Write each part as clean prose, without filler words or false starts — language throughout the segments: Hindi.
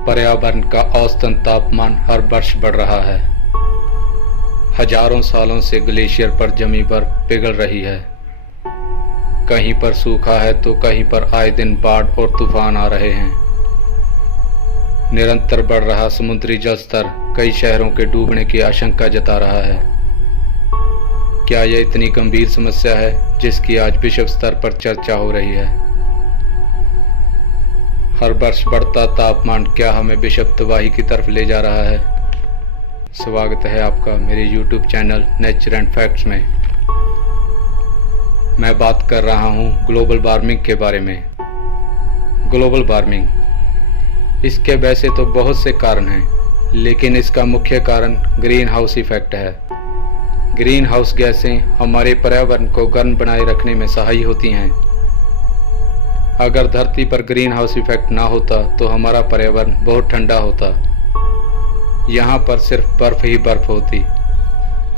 पर्यावरण का औसतन तापमान हर वर्ष बढ़ रहा है। हजारों सालों से ग्लेशियर पर जमी बर्फ पिघल रही है। कहीं पर सूखा है तो कहीं पर आए दिन बाढ़ और तूफान आ रहे हैं। निरंतर बढ़ रहा समुद्री जल स्तर कई शहरों के डूबने की आशंका जता रहा है। क्या यह इतनी गंभीर समस्या है जिसकी आज विश्व स्तर पर चर्चा हो रही है? हर वर्ष बढ़ता तापमान क्या हमें विश्व तबाही की तरफ ले जा रहा है? स्वागत है आपका मेरे YouTube channel nature and facts में। मैं बात कर रहा हूँ ग्लोबल वार्मिंग के बारे में। ग्लोबल वार्मिंग, इसके वैसे तो बहुत से कारण हैं, लेकिन इसका मुख्य कारण ग्रीन हाउस इफेक्ट है। ग्रीन हाउस गैसें हमारे पर्यावरण को गर्म बनाए रखने में सहायक होती हैं। अगर धरती पर ग्रीन हाउस इफेक्ट ना होता तो हमारा पर्यावरण बहुत ठंडा होता। यहाँ पर सिर्फ बर्फ ही बर्फ होती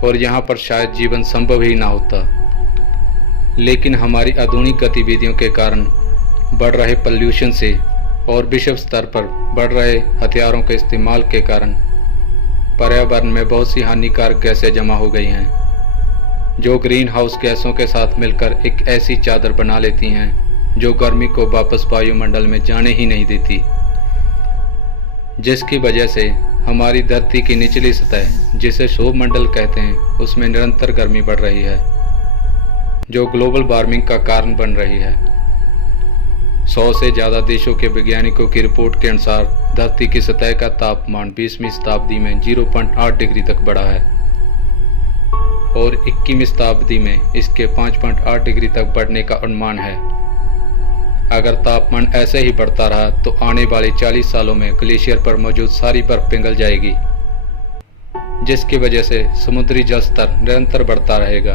और यहाँ पर शायद जीवन संभव ही ना होता। लेकिन हमारी आधुनिक गतिविधियों के कारण बढ़ रहे पॉल्यूशन से और विश्व स्तर पर बढ़ रहे हथियारों के इस्तेमाल के कारण पर्यावरण में बहुत सी हानिकारक गैसें जमा हो गई हैं, जो ग्रीन हाउस गैसों के साथ मिलकर एक ऐसी चादर बना लेती हैं जो गर्मी को वापस वायुमंडल में जाने ही नहीं देती, जिसकी वजह से हमारी धरती की निचली सतह, जिसे सौरमंडल कहते हैं, उसमें निरंतर गर्मी बढ़ रही है, जो ग्लोबल वार्मिंग का कारण बन रही है। 100 से ज़्यादा देशों के वैज्ञानिकों की रिपोर्ट के अनुसार धरती की सतह का तापमान 20वीं शताब्दी में 0.8 डिग्री तक बढ़ा है और 21वीं शताब्दी में इसके 5.8 डिग्री तक बढ़ने का अनुमान है। अगर तापमान ऐसे ही बढ़ता रहा तो आने वाले 40 सालों में ग्लेशियर पर मौजूद सारी बर्फ पिघल जाएगी, जिसकी वजह से समुद्री जल स्तर निरंतर बढ़ता रहेगा।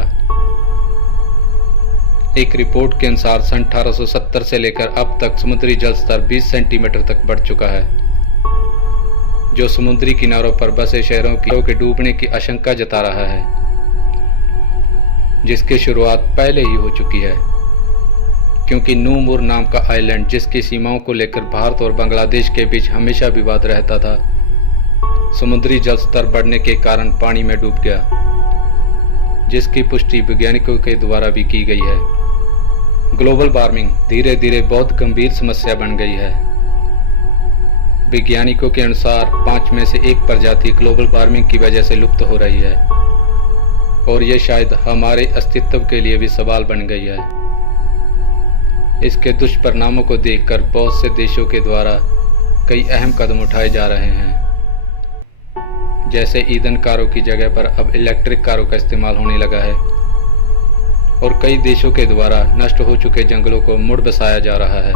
एक रिपोर्ट के अनुसार सन 1870 से लेकर अब तक समुद्री जल स्तर 20 सेंटीमीटर तक बढ़ चुका है, जो समुद्री किनारों पर बसे शहरों के डूबने की आशंका जता रहा है, जिसकी शुरुआत पहले ही हो चुकी है, क्योंकि नूमुर नाम का आइलैंड, जिसकी सीमाओं को लेकर भारत और बांग्लादेश के बीच हमेशा विवाद रहता था, समुद्री जल स्तर बढ़ने के कारण पानी में डूब गया, जिसकी पुष्टि वैज्ञानिकों के द्वारा भी की गई है। ग्लोबल वार्मिंग धीरे धीरे बहुत गंभीर समस्या बन गई है। वैज्ञानिकों के अनुसार 5 में से 1 प्रजाति ग्लोबल वार्मिंग की वजह से लुप्त हो रही है और ये शायद हमारे अस्तित्व के लिए भी सवाल बन गई है। इसके दुष्परिणामों को देखकर बहुत से देशों के द्वारा कई अहम कदम उठाए जा रहे हैं, जैसे ईंधन कारों की जगह पर अब इलेक्ट्रिक कारों का इस्तेमाल होने लगा है और कई देशों के द्वारा नष्ट हो चुके जंगलों को मुड़ बसाया जा रहा है।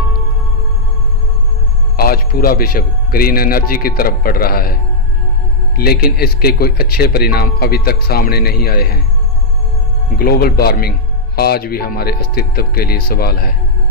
आज पूरा विश्व ग्रीन एनर्जी की तरफ बढ़ रहा है, लेकिन इसके कोई अच्छे परिणाम अभी तक सामने नहीं आए हैं। ग्लोबल वार्मिंग आज भी हमारे अस्तित्व के लिए सवाल है।